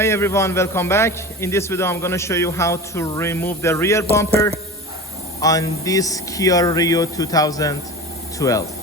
Hey everyone, welcome back. In this video I'm going to show you how to remove the rear bumper on this KIA Rion 2012.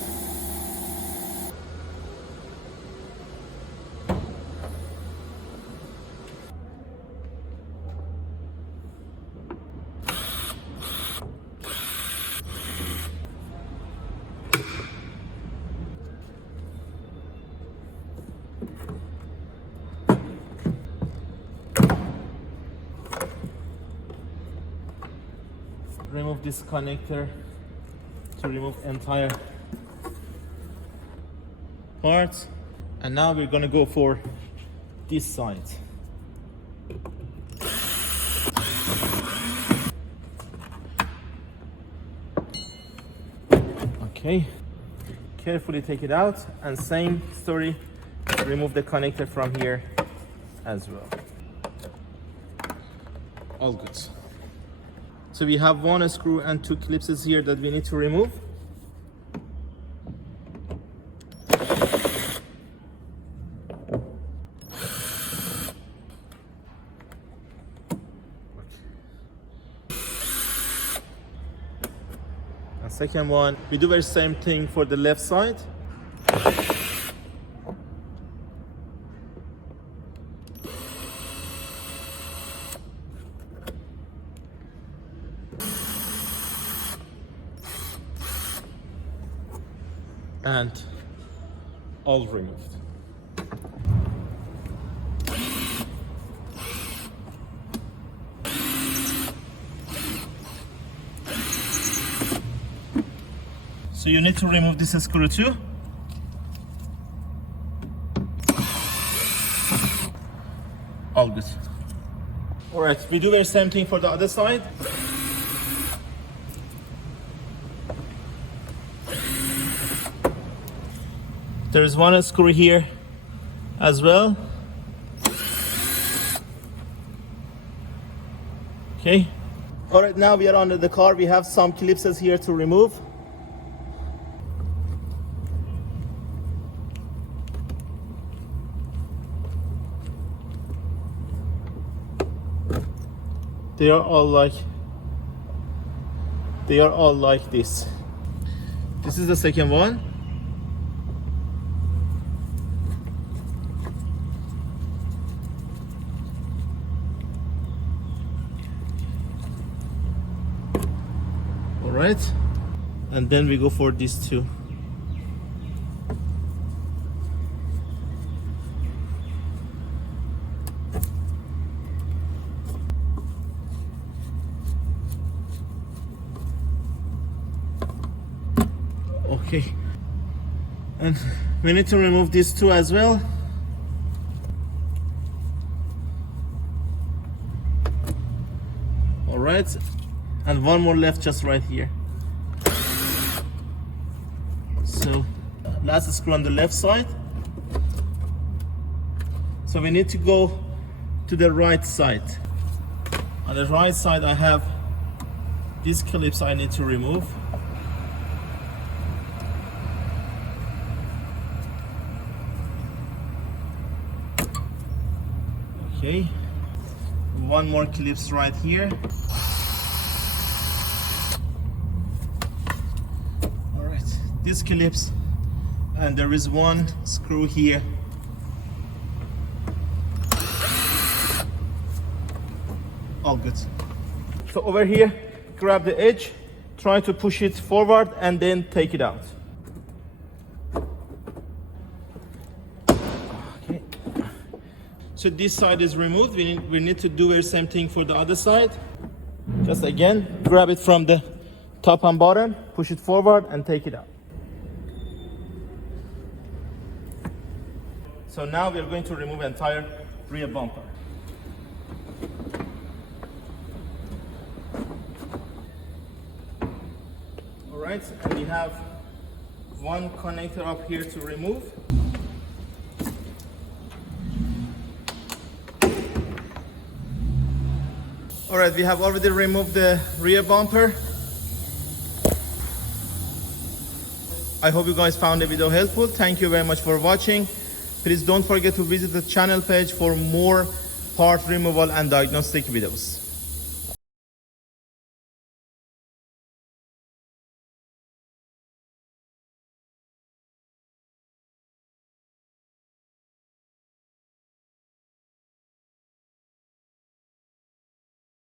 Remove this connector to remove entire parts, and now we're gonna go for this side. Okay, carefully take it out, and same story, remove the connector from here as well. All good. So we have one screw and two clips here that we need to remove. And second one, we do the same thing for the left side. And all removed. So you need to remove this screw too. All good. All right, we do the same thing for the other side. There is one screw here as well. Okay. All right, now we are under the car. We have some clips here to remove. They are all like this. This is the second one. Right, and then we go for these two. Okay, and we need to remove these two as well. All right, and one more left just right here. So last screw on the left side. So we need to go to the right side. On the right side I have these clips I need to remove. Okay, one more clips right here. These clips, and there is one screw here. All good. So over here, grab the edge, try to push it forward and then take it out. Okay. So this side is removed. We need to do the same thing for the other side. Just again, grab it from the top and bottom, push it forward and take it out. So now we are going to remove entire rear bumper. All right, and we have one connector up here to remove. All right, we have already removed the rear bumper. I hope you guys found the video helpful. Thank you very much for watching. Please don't forget to visit the channel page for more part removal and diagnostic videos.